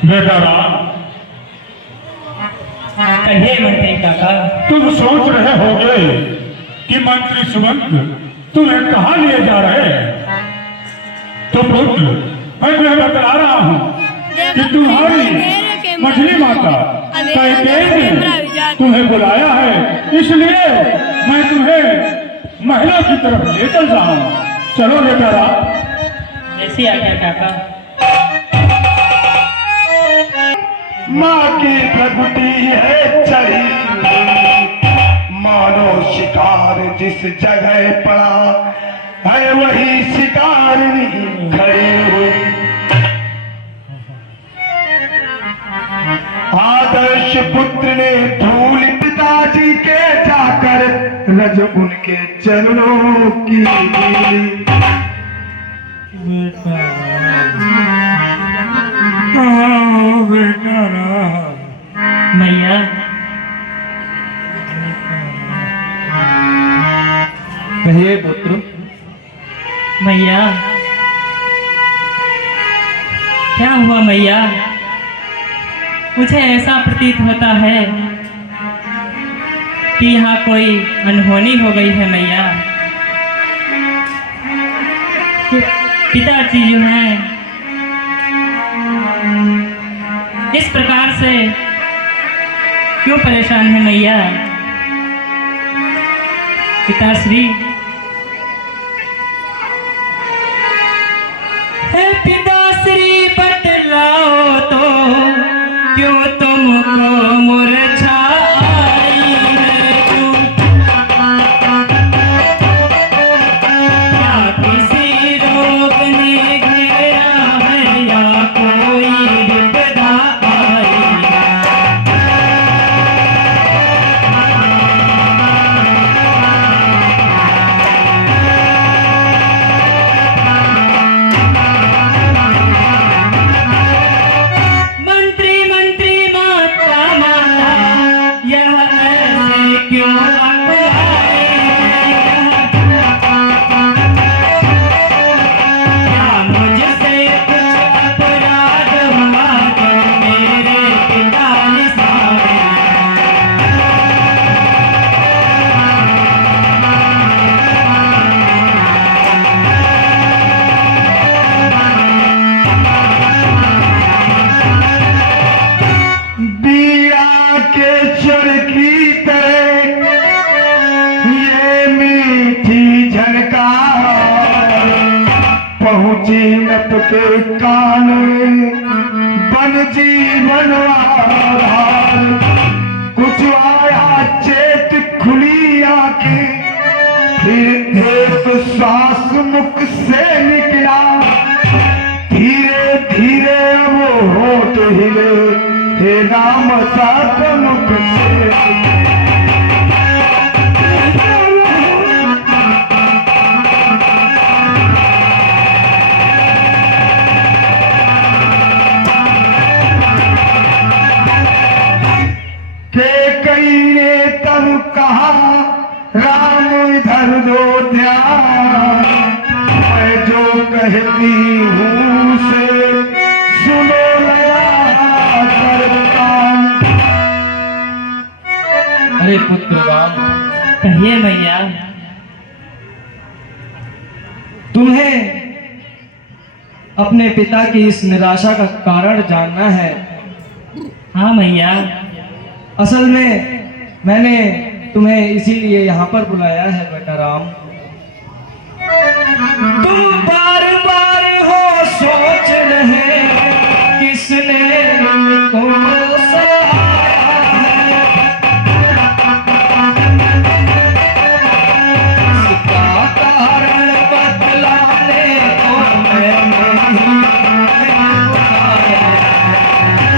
बेटा राम, कहिए मंत्री काका। तुम सोच रहे होगे कि मंत्री सुमंत तुम्हें कहाँ लिए जा रहे हैं। तो पुत्र, मैं तुम्हें बता रहा हूँ कि तुम्हारी मछली माता कैकेयी ने तुम्हें बुलाया है, इसलिए मैं तुम्हें महलों की तरफ ले चल रहा हूँ। चलो बेटा राम। जैसी आज्ञा काका। माँ की प्रगति है चढ़ी, मानो शिकार जिस जगह पड़ा है वही शिकारनी खड़ी हुई। आदर्श पुत्र ने धूल पिताजी के जाकर रज उनके चरणों की ली। बेटा राम। मैया, कहिए पुत्र। मैया क्या हुआ मैया? मुझे ऐसा प्रतीत होता है कि यहाँ कोई अनहोनी हो गई है मैया। पिताजी जो हैं इस प्रकार से क्यों परेशान है मैया? पिताश्री, हे पिताश्री बतलाओ तो क्यों तुमको मुरझा आई है तू? क्या किसी रोग ने घेरा है या कोई विपदा आई है? मंत्री मंत्री माता माता यह ऐसे क्यों अपराए हैं? क्या मुझसे कुछ अपराध हुआ जो मेरे पिता निसारे? दिया के चरखी तरह ये मीठी झनकार पहुंची नप के कान में बन जीवन आधार। कुछ आया चेत खुली आंखें, फिर एक सांस मुख से निकला। धीरे धीरे वो होठ हिले, हे राम साथ मुख से। कैकेयी ने तब कहा, राम इधर दो ध्यान, मैं जो कहती हूँ से सुनो लगा कर कान। अरे पुत्र राम, कहिए मैया। तुम्हें अपने पिता की इस निराशा का कारण जानना है। हाँ मैया। असल में मैंने तुम्हें इसीलिए यहाँ पर बुलाया है बेटा राम। तुम बार बार हो सोच रहे किसने तुमको सताया है। इसका कारण बतलाने को मैंने ही बुलाया है।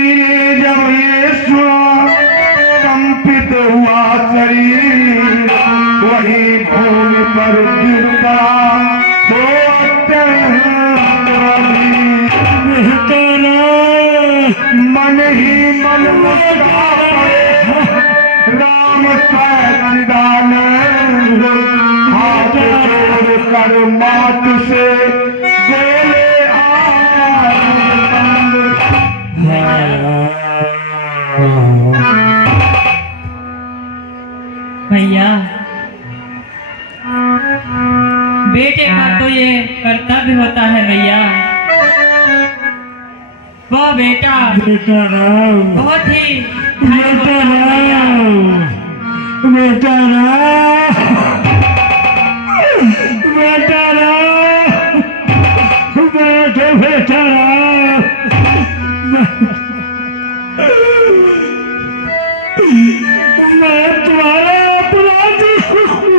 ने जब ये सुना कंपित हुआ शरीर, वही भूमि पर गिर पड़ा वो मन ही मन मुस्कुरा पड़े, राम सच्चिदानंद हाथ जोड़ कर मात से बोले भैया, बेटे का तो ये कर्तव्य होता है भैया। वह बेटा बहुत ही मैं तुम्हारा अपराधी हूँ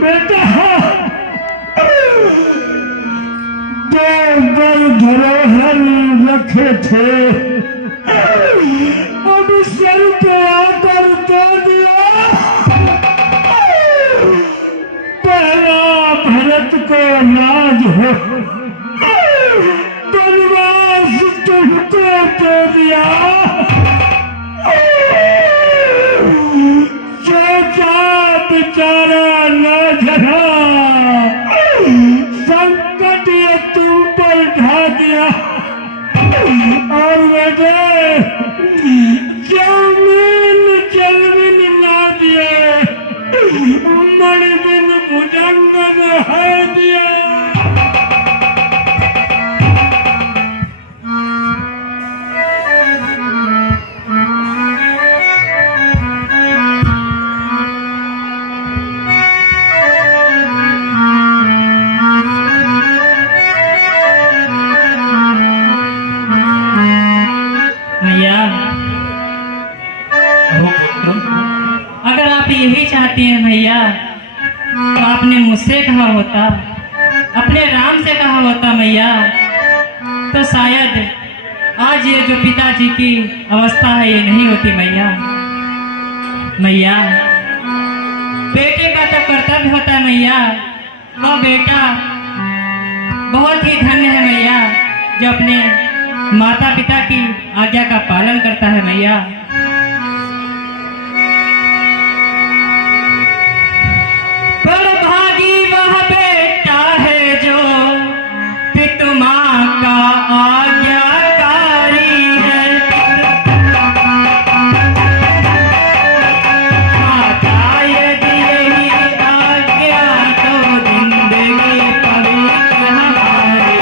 बेटा। बल धरोहर रखे थे, अब सर पे आकर दे दिया। पहला भरत को लाज हो, बनवास तुमको दे दिया। सोचा बेचारा न झरा, संकट ये तुम पर ढा दिया। और बेटे जमीन जलमिन ना दिए, मणिबिन भुजंग है दिया। अगर आप यही चाहते हैं भैया, तो आपने मुझसे कहा होता, अपने राम से कहा होता भैया, तो शायद आज ये जो पिताजी की अवस्था है ये नहीं होती भैया। भैया, बेटे का तो कर्तव्य होता है भैया। वह बेटा बहुत ही धन्य है भैया, जो अपने माता पिता की आज्ञा का पालन करता है भैया। बड़भागी वह बेटा है जो पिता माँ का आज्ञाकारी है। माता यदि यही आज्ञा तो जिंदगी पवित्र हमारी।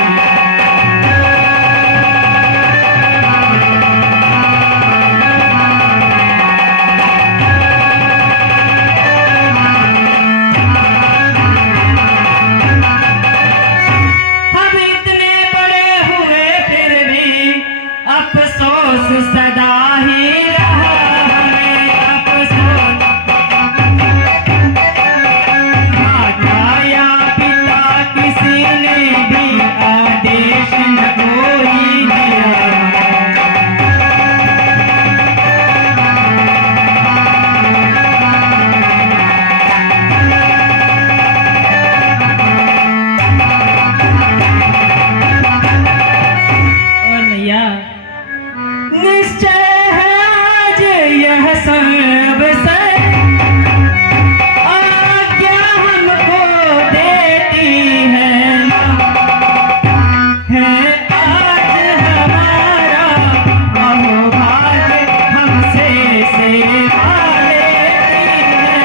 अफसोस सदा ही रहा हमें, अफसोस। माता या पिता किसी ने भी आदेश न कोई दिया। और भैया, निश्चय है आज यह सर्वसे आज्ञा हमको देती है आज हमारा अहोभाग्य हमसे सेवा लेती है।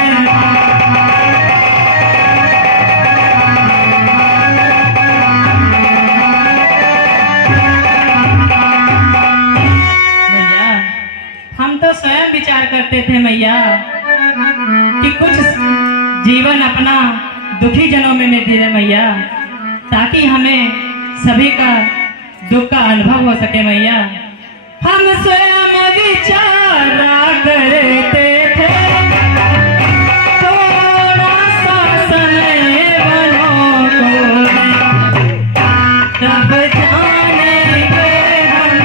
भैया, हम तो स्वयं विचार करते थे भैया कि कुछ जीवन अपना दुखी जनों में दे दें भैया, ताकि हमें सभी का दुख का अनुभव हो सके भैया। हम स्वयं विचारा करते थे, थोड़ा सा समय बनो को तब जानेंगे हम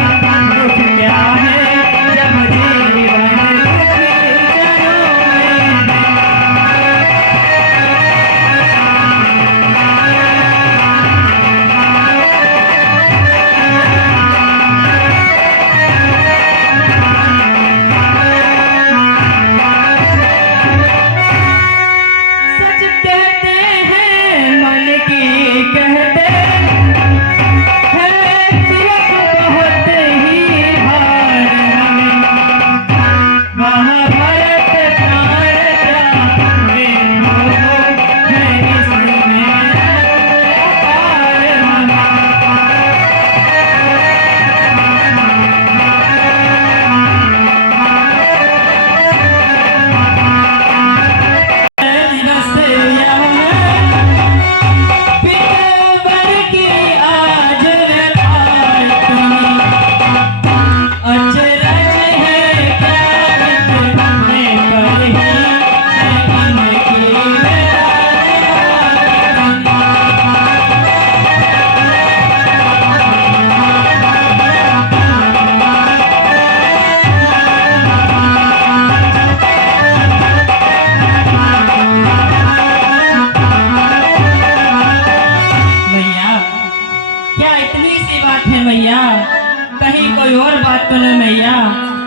बात तो नहीं मैया,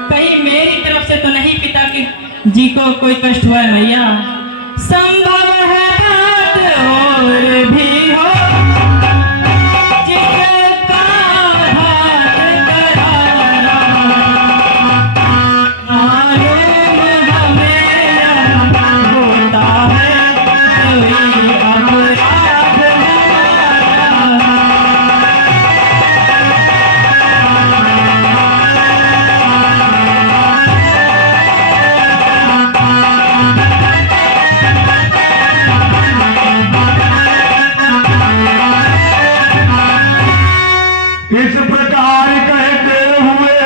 कहीं मेरी तरफ से तो नहीं पिता की जी को कोई कष्ट हुआ है मैया। संभव है बात और भी हो, जिसका हाथ करारा, मालूम हमें होता है कोई अपराध हमारा। इस प्रकार कहते हुए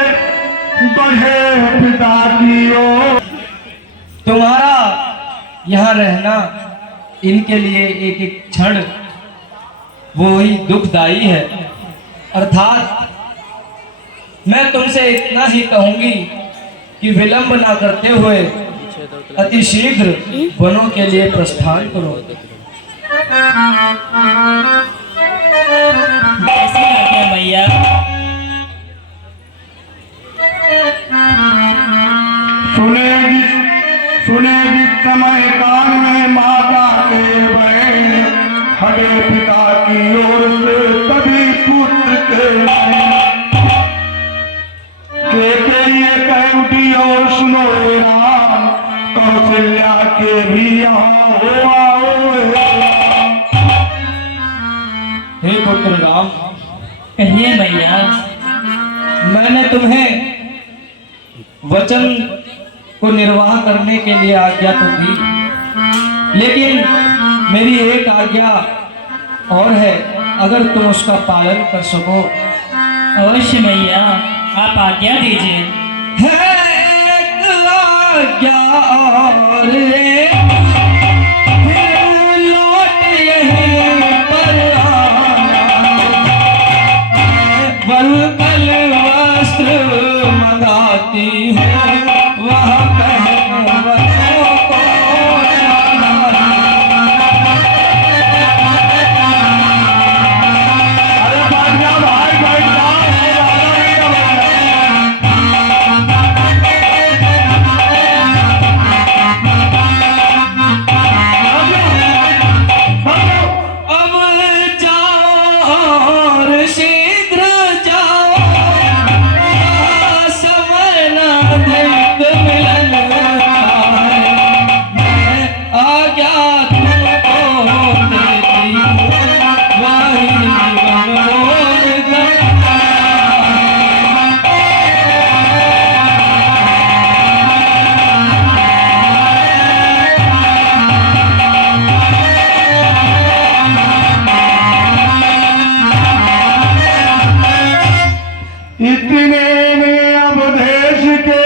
बढ़े पिता की ओर। तुम्हारा यहाँ रहना इनके लिए एक एक क्षण वो ही दुखदाई है। अर्थात मैं तुमसे इतना ही कहूंगी कि विलंब ना करते हुए अति शीघ्र वनों के लिए प्रस्थान करो। ऐसी बात है मैया। सुनेगी सुनेगी समय काल में माता के बहन हरे पिता की ओर से तभी पुत्र के ये कह उठी और सुनो हे राम, कौशल्या के भी यहाँ हो आओ। हे पुत्र राम, कहिए मैया। मैंने तुम्हें वचन को निर्वाह करने के लिए आज्ञा तो दी, लेकिन मेरी एक आज्ञा और है, अगर तुम उसका पालन कर सको। अवश्य मैया, आप आज्ञा दीजिए। है एक आज्ञा और फिर लौट यहीं पर आना, वल्कल वस्त्र मंगाती हूँ, वह पहनवरों को जाना। अरे भाग्या भाई बैठ जाओ। अब जाओ और शीघ्र जाओ, समय न देख मिलन है। मैं आज्ञा तुमको देती हूँ, वही मनोरथ करना। इतने में अब देश के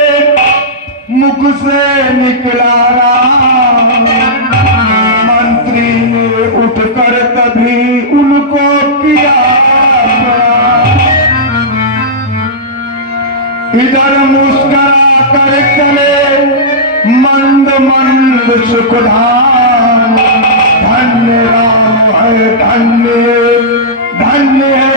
मुख से निकला राम, मंत्री ने उठकर तभी उनको किया प्रणाम। इधर मुस्करा कर चले मंद मंद सुखधाम, धन्य राम है धन्य, धन्य है